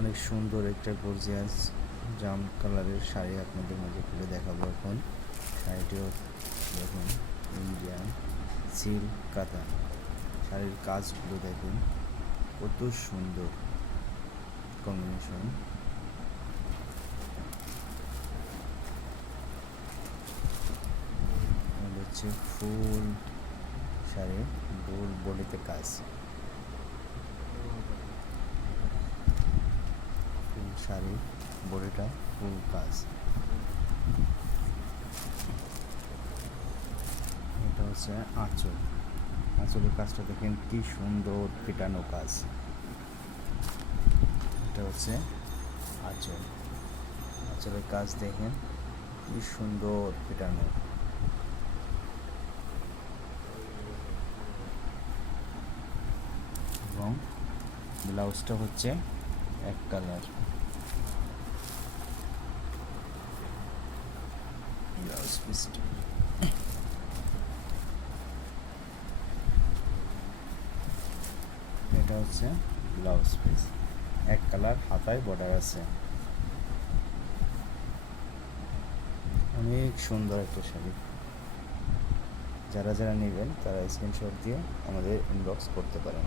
অনেক সুন্দর একটা গর্জিয়াস জাম কালারের শাড়ি আপনাদের মাঝে খুলে দেখাবো এখন। শাড়িটিও দেখুন ইন্ডিয়ান সিল্ক কাতান। শাড়ির কাজগুলো দেখুন কত সুন্দর কম্বিনেশন। হচ্ছে ফুল শাড়ি গোল বডিতে কাজ, ফুল শাড়ি বডিটা ফুল কাজ। এটা হচ্ছে আঁচল, আঁচলের কাজটা দেখেন কি সুন্দর ফিটানো কাজ। এটা হচ্ছে আঁচল, আঁচলের কাজ দেখেন কি সুন্দর ফিটানো। এবং ব্লাউজটা হচ্ছে এক কালার, ব্লাউজ পিসটা এটা হচ্ছে ব্লাউজ পিস এক কালার, হাতায় বর্ডার আছে। অনেক সুন্দর একটা শাড়ি। যারা যারা নেবেন তারা স্ক্রিনশট দিয়ে আমাদের ইনবক্স করতে পারেন।